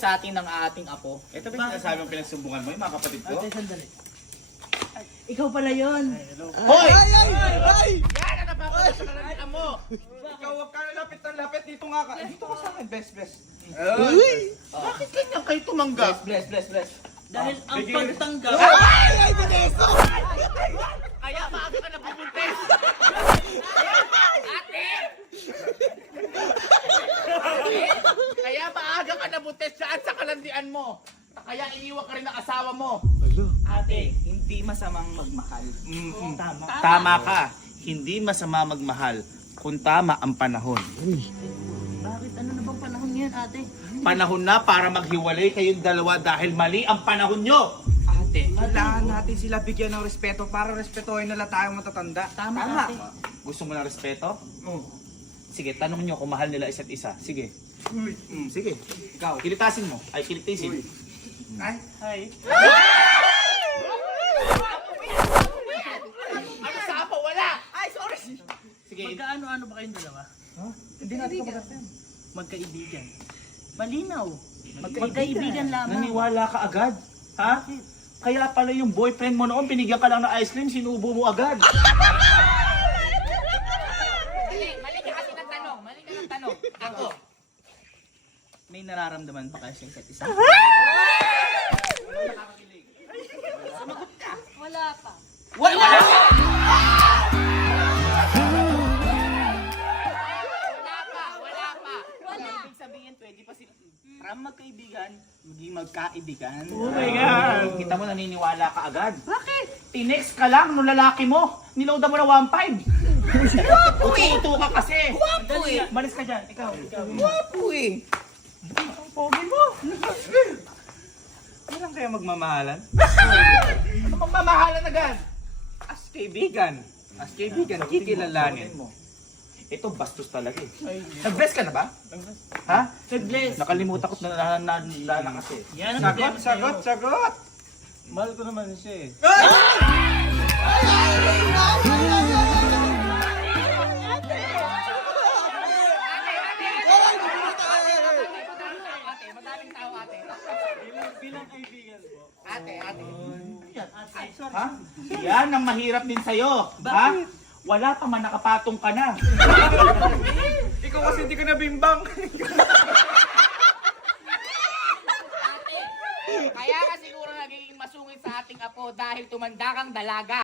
sa atin ng ating apo. Ito ba yung sinasabi mong pinagsumbungan mo, yung mga kapatid ko? Ate, sandali. Ay, ikaw pala yun. Hoy! Ay! Yan ang napapagod sa kalalian mo! Ikaw huwag ka lapit ng lapit, dito nga ka. Dito ka sa akin, best. Uy! Bakit ganyan kayo tumanggap? Bless. Dahil ang pagtanggap. Ay! Vanessa! Kaya maaga ka nabubuntes! Kaya maaga ka nabuntes saan sa kalandian mo? Kaya iniwan ka rin ng asawa mo. Ate, hindi masamang magmahal. Tama ka. Hindi masama magmahal kung tama ang panahon. Bakit? Ano na bang panahon ngayon, ate? Panahon na para maghiwalay kayong dalawa dahil mali ang panahon nyo. Ate, kailangan natin sila bigyan ng respeto para respetuhin nila tayong matatanda. Tama. Ate. Gusto mo ng respeto? Oh. Sige, tanong nyo kung mahal nila isa't isa. Sige. Sige. Ikaw. Kilitasin mo. Ay, kilitisin. Ay. Ano sa apo? Wala! Ay, sorry. Sige. Magkaano-ano ba kayong dalawa? Hindi natin kapagatan. Magkaibigan. Malinaw. Magkaibigan lamang. Naniwala ka agad? Ha? Kaya pala yung boyfriend mo noon, binigyan ka lang ng ice cream, sinubo mo agad. Mali ka kasi ng tanong. Mali ka ng tanong. Ako. May nararamdaman ba kayo sa isa't isa? Wala pa. Wala! Wala. Ibig sabihin, pwede pa sila from magkaibigan, maging magkaibigan. Oh my God! Kita mo naniniwala ka agad. Bakit? Tinext ka lang nung lalaki mo. Niloada mo na 1.5. Guwapo eh! Uto ka kasi. Guwapo eh. Malis ka dyan. Ikaw. Guwapo eh. Ang pogi mo. Kailan kaya magmamahalan? Ano bang mamahalan agad? As kaibigan. As kaibigan, kikilalanin. Ito bastos talaga eh. Nag-bless ka na ba? Ha? Nag-bless. Nakalimutan ko na kasi. Yan ang Sagot! Mahal ko naman siya eh. Ate, madaming tao ate. Bilang kaibigan po. Ate. Ha? Yan ang mahirap din sa'yo. Ha? Wala pa man nakapatong ka na. Ikaw kasi hindi ka nabimbang. Kaya ka siguro naging masungit sa ating apo dahil tumanda kang dalaga.